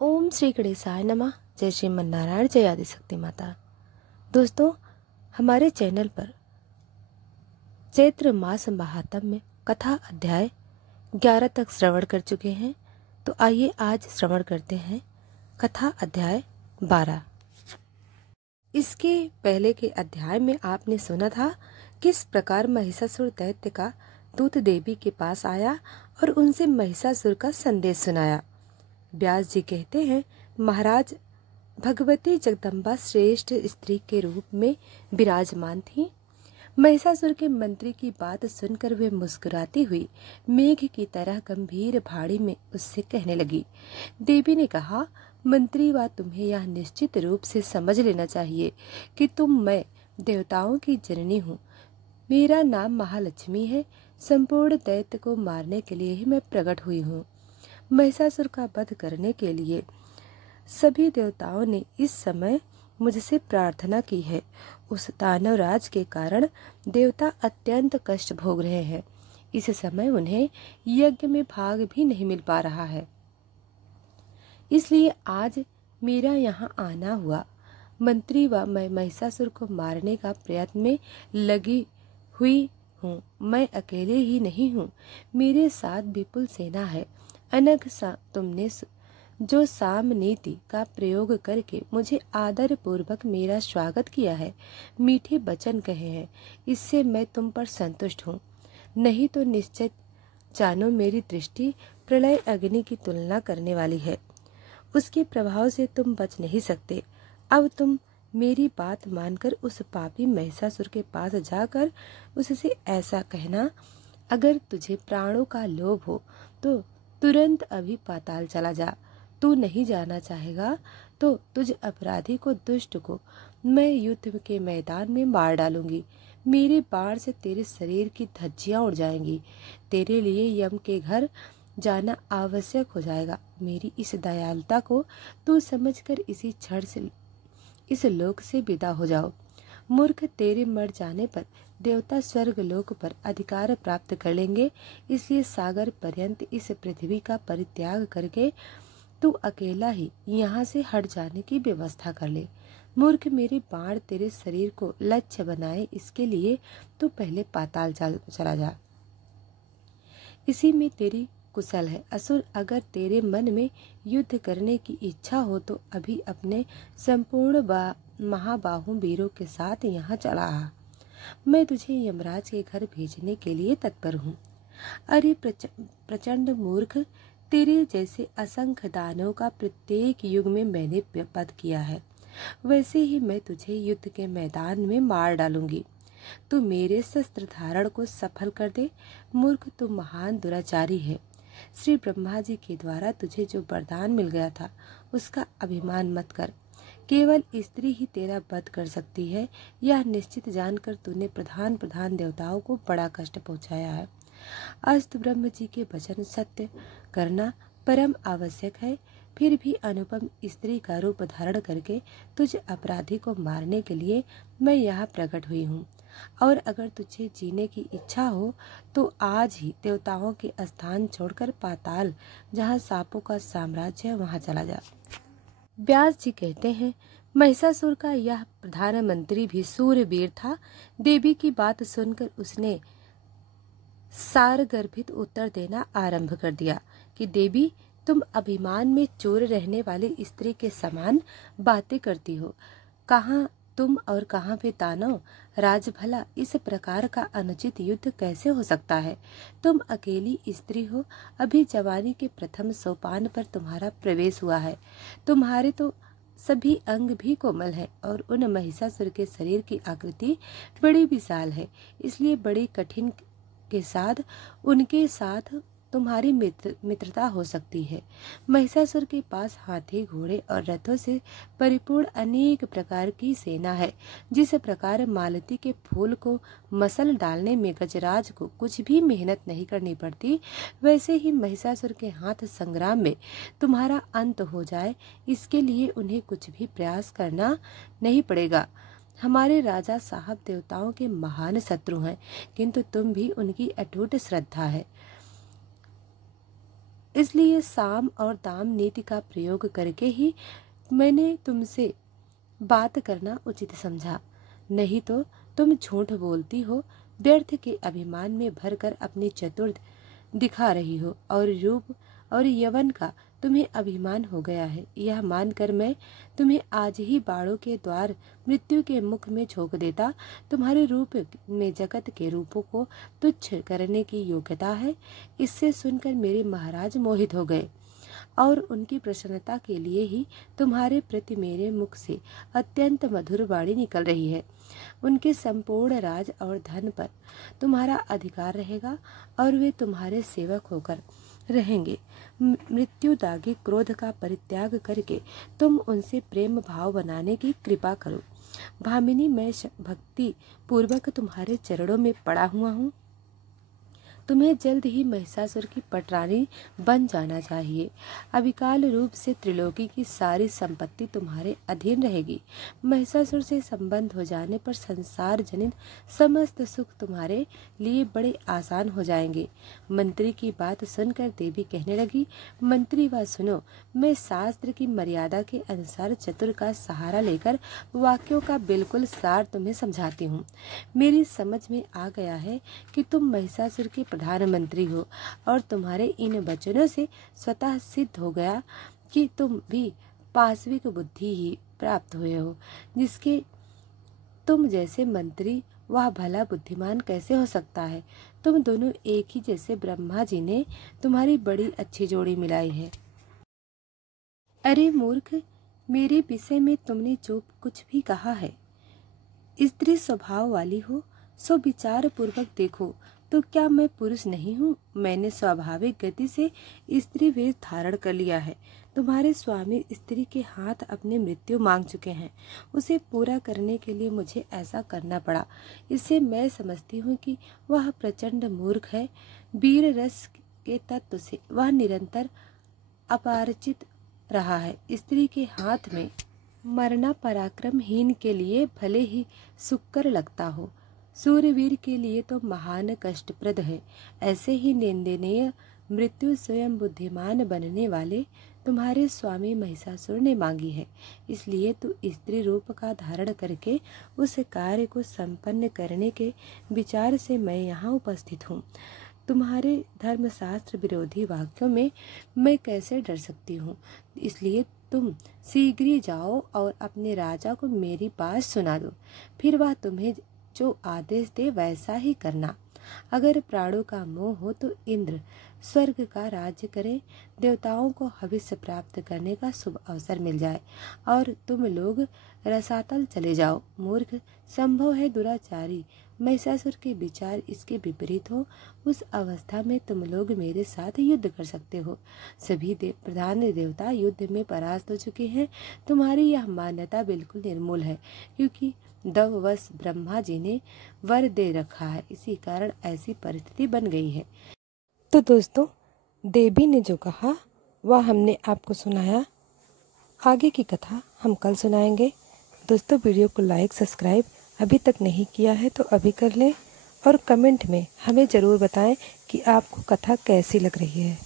ओम श्री गणेशाय नमः। जय श्रीमन नारायण, जय आदिशक्ति माता। दोस्तों, हमारे चैनल पर चैत्र मास महात्म्य में कथा अध्याय 11 तक श्रवण कर चुके हैं। तो आइए आज श्रवण करते हैं कथा अध्याय 12। इसके पहले के अध्याय में आपने सुना था किस प्रकार महिषासुर दैत्य का दूत देवी के पास आया और उनसे महिषासुर का संदेश सुनाया। व्यास जी कहते हैं, महाराज, भगवती जगदम्बा श्रेष्ठ स्त्री के रूप में विराजमान थी। महिषासुर के मंत्री की बात सुनकर वे मुस्कुराती हुई मेघ की तरह गंभीर भाड़ी में उससे कहने लगी। देवी ने कहा, मंत्री वा तुम्हें यह निश्चित रूप से समझ लेना चाहिए कि मैं देवताओं की जननी हूँ। मेरा नाम महालक्ष्मी है। संपूर्ण दैत्य को मारने के लिए ही मैं प्रकट हुई हूँ। महिषासुर का वध करने के लिए सभी देवताओं ने इस समय मुझसे प्रार्थना की है। उस दानवराज के कारण देवता अत्यंत कष्ट भोग रहे हैं। इस समय उन्हें यज्ञ में भाग भी नहीं मिल पा रहा है, इसलिए आज मेरा यहाँ आना हुआ। मंत्री व मैं महिषासुर को मारने का प्रयत्न में लगी हुई हूँ। मैं अकेले ही नहीं हूँ, मेरे साथ विपुल सेना है। अनग तुमने जो साम नीति का प्रयोग करके मुझे आदर पूर्वक मेरा स्वागत किया है, मीठे वचन कहे हैं, इससे मैं तुम पर संतुष्ट हूँ। नहीं तो निश्चित जानो मेरी दृष्टि प्रलय अग्नि की तुलना करने वाली है। उसके प्रभाव से तुम बच नहीं सकते। अब तुम मेरी बात मानकर उस पापी महिषासुर के पास जाकर उससे ऐसा कहना, अगर तुझे प्राणों का लोभ हो तो तुरंत अभी पाताल चला जा। तू नहीं जाना चाहेगा तो तुझ अपराधी को, दुष्ट को मैं युद्ध के मैदान में मार डालूंगी। मेरे बाण से तेरे शरीर की धज्जियां उड़ जाएंगी। तेरे लिए यम के घर जाना आवश्यक हो जाएगा। मेरी इस दयालुता को तू समझकर इसी क्षण से इस लोक से विदा हो जाओ। मूर्ख, तेरे मर जाने पर देवता स्वर्ग लोक पर अधिकार प्राप्त कर लेंगे, इसलिए सागर पर्यंत इस पृथ्वी का परित्याग करके तू अकेला ही यहाँ से हट जाने की व्यवस्था कर ले। मूर्ख, मेरे बाण तेरे शरीर को लक्ष्य बनाए, इसके लिए तू पहले पाताल चला जा। इसी में तेरी कुशल है। असुर, अगर तेरे मन में युद्ध करने की इच्छा हो तो अभी अपने संपूर्ण महाबाहु वीरों के साथ यहाँ चला आ। मैं तुझे यमराज के घर भेजने के लिए तत्पर हूँ। अरे प्रचंड मूर्ख, तेरे जैसे असंख्य दानों का प्रत्येक युग में मैंने वध किया है, वैसे ही मैं तुझे युद्ध के मैदान में मार डालूंगी। तू मेरे शस्त्र धारण को सफल कर दे। मूर्ख, तू महान दुराचारी है। श्री ब्रह्मा जी के द्वारा तुझे जो वरदान मिल गया था, उसका अभिमान मत कर। केवल स्त्री ही तेरा वध कर सकती है, यह निश्चित जानकर तूने प्रधान देवताओं को बड़ा कष्ट पहुंचाया है। अस्त ब्रह्म जी के वचन सत्य करना परम आवश्यक है। फिर भी अनुपम स्त्री का रूप धारण करके तुझ अपराधी को मारने के लिए मैं यहाँ प्रकट हुई हूँ। और अगर तुझे जीने की इच्छा हो तो आज ही देवताओं के स्थान छोड़कर पाताल, जहाँ सांपों का साम्राज्य है, वहाँ चला जा। व्यास जी कहते हैं, महिषासुर का यह प्रधानमंत्री भी सूरवीर था। देवी की बात सुनकर उसने सार गर्भित उत्तर देना आरंभ कर दिया कि देवी, तुम अभिमान में चोर रहने वाली स्त्री के समान बातें करती हो। कहाँ तुम और कहाँ वे दानव? राज, भला इस प्रकार का अनुचित युद्ध कैसे हो सकता है? तुम अकेली स्त्री हो, अभी जवानी के प्रथम सोपान पर तुम्हारा प्रवेश हुआ है। तुम्हारे तो सभी अंग भी कोमल है और उन महिषासुर के शरीर की आकृति बड़ी विशाल है, इसलिए बड़ी कठिन के साथ उनके साथ तुम्हारी मित्रता हो सकती है। महिषासुर के पास हाथी, घोड़े और रथों से परिपूर्ण अनेक प्रकार की सेना है। जिस प्रकार मालती के फूल को मसल डालने में गजराज को कुछ भी मेहनत नहीं करनी पड़ती, वैसे ही महिषासुर के हाथ संग्राम में तुम्हारा अंत हो जाए, इसके लिए उन्हें कुछ भी प्रयास करना नहीं पड़ेगा। हमारे राजा साहब देवताओं के महान शत्रु हैं, किंतु तुम भी उनकी अटूट श्रद्धा है। इसलिए साम और दाम नीति का प्रयोग करके ही मैंने तुमसे बात करना उचित समझा। नहीं तो तुम झूठ बोलती हो, व्यर्थ के अभिमान में भरकर अपनी चतुर्थ दिखा रही हो और रूप और यवन का तुम्हें अभिमान हो गया है। यह मानकर मैं तुम्हें आज ही बाड़ों के द्वार मृत्यु के मुख में झोंक देता। तुम्हारे रूप में जगत के रूपों को तुच्छ करने की योग्यता है। इससे सुनकर मेरे महाराज मोहित हो गए और उनकी प्रसन्नता के लिए ही तुम्हारे प्रति मेरे मुख से अत्यंत मधुर वाणी निकल रही है। उनके संपूर्ण राज और धन पर तुम्हारा अधिकार रहेगा और वे तुम्हारे सेवक होकर रहेंगे। मृत्युदागी क्रोध का परित्याग करके तुम उनसे प्रेम भाव बनाने की कृपा करो। भामिनी, मैं भक्ति पूर्वक तुम्हारे चरणों में पड़ा हुआ हूँ। तुम्हें जल्द ही महिषासुर की पटरानी बन जाना चाहिए। अविकाल रूप से त्रिलोकी की सारी संपत्ति तुम्हारे अधीन रहेगी। महिषासुर से संबंध हो जाने पर संसार जनित समस्त सुख तुम्हारे लिए बड़े आसान हो जाएंगे। मंत्री की बात सुनकर देवी कहने लगी, मंत्री वह सुनो, मैं शास्त्र की मर्यादा के अनुसार चतुर का सहारा लेकर वाक्यों का बिल्कुल सार तुम्हें समझाती हूँ। मेरी समझ में आ गया है कि तुम महिषासुर के प्रधानमंत्री हो और तुम्हारे इन वचनों से स्वतः सिद्ध हो गया कि तुम भी पाशविक बुद्धि ही प्राप्त हुए हो। जिसके तुम जैसे मंत्री वह भला बुद्धिमान कैसे हो सकता है। तुम दोनों एक ही जैसे, ब्रह्मा जी ने तुम्हारी बड़ी अच्छी जोड़ी मिलाई है। अरे मूर्ख, मेरे विषय में तुमने जो कुछ भी कहा है, स्त्री स्वभाव वाली हो सो विचार पूर्वक देखो तो क्या मैं पुरुष नहीं हूँ। मैंने स्वाभाविक गति से स्त्री वेश धारण कर लिया है। तुम्हारे स्वामी स्त्री के हाथ अपने मृत्यु मांग चुके हैं। उसे पूरा करने के लिए मुझे ऐसा करना पड़ा। इससे मैं समझती हूँ कि वह प्रचंड मूर्ख है। वीर रस के तत्व से वह निरंतर अपरिचित रहा है। स्त्री के हाथ में मरना पराक्रमहीन के लिए भले ही सुक्कर लगता हो, सूरवीर के लिए तो महान कष्टप्रद है। ऐसे ही निंदनीय मृत्यु स्वयं बुद्धिमान बनने वाले तुम्हारे स्वामी महिषासुर ने मांगी है। इसलिए तू स्त्री रूप का धारण करके उस कार्य को संपन्न करने के विचार से मैं यहाँ उपस्थित हूँ। तुम्हारे धर्मशास्त्र विरोधी वाक्यों में मैं कैसे डर सकती हूँ। इसलिए तुम शीघ्र ही जाओ और अपने राजा को मेरी बात सुना दो। फिर वह तुम्हें जो आदेश दे वैसा ही करना। अगर प्राणों का मोह हो तो इंद्र स्वर्ग का राज्य करे, देवताओं को हविष्य प्राप्त करने का शुभ अवसर मिल जाए और तुम लोग रसातल चले जाओ। मूर्ख, संभव है दुराचारी महिषासुर के विचार इसके विपरीत हो। उस अवस्था में तुम लोग मेरे साथ युद्ध कर सकते हो। सभी प्रधान देवता युद्ध में परास्त हो चुके हैं। तुम्हारी यह मान्यता बिल्कुल निर्मूल है, क्योंकि दववश ब्रह्मा जी ने वर दे रखा है। इसी कारण ऐसी परिस्थिति बन गई है। तो दोस्तों, देवी ने जो कहा वह हमने आपको सुनाया। आगे की कथा हम कल सुनाएंगे। दोस्तों, वीडियो को लाइक सब्सक्राइब अभी तक नहीं किया है तो अभी कर लें और कमेंट में हमें ज़रूर बताएं कि आपको कथा कैसी लग रही है।